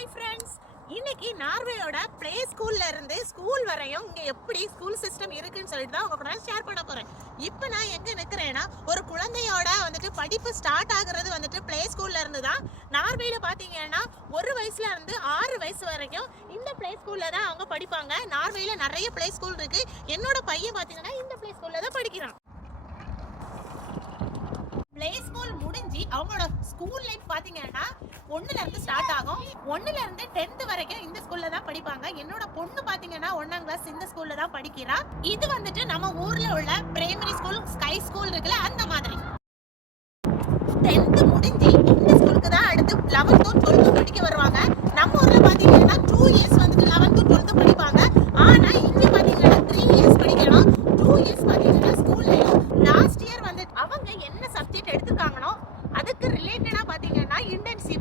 Hi friends இன்னைக்கு நார்வேயோட play ஸ்கூல்ல இருந்து ஸ்கூல் வரையும் இங்க எப்படி ஸ்கூல் சிஸ்டம் இருக்குன்னு சொல்லிட்டு தான் உங்க கூட ஷேர் பண்ண போறேன். இப்போ நான் எங்க நிக்கிறேன்னா ஒரு குழந்தையோட வந்துட்டு படிப்பு ஸ்டார்ட் ஆகுறது வந்துட்டு ப்ளே ஸ்கூல்ல இருந்து தான் நார்வேல பாத்தீங்கன்னா ஒரு வயசுல இருந்து ஆறு வயசு வரைக்கும் இந்த ப்ளே ஸ்கூல்ல தான் அவங்க படிப்பாங்க. நார்வேல நிறைய ப்ளே ஸ்கூல் இருக்கு. என்னோட பையன் பாத்தீங்கன்னா இந்த ப்ளே ஸ்கூல்ல தான் படி அவங்களோட ஸ்கூல் லைஃப் பார்த்தீங்கன்னா ஒன்றுல இருந்து ஸ்டார்ட் ஆகும். ஒன்றுல இருந்து டென்த் வரைக்கும் இந்த ஸ்கூல்ல தான் படிப்பாங்க. என்னோட பொண்ணு பார்த்தீங்கன்னா ஒன்னாம் கிளாஸ் இந்த ஸ்கூல்ல தான் படிக்கிறா. இது வந்துட்டு நம்ம ஊர்ல உள்ள பிரைமரி ஸ்கூல் ஸ்கை ஸ்கூல் இருக்குல்ல அந்த மாதிரி. டென்த் முடிஞ்சு intensive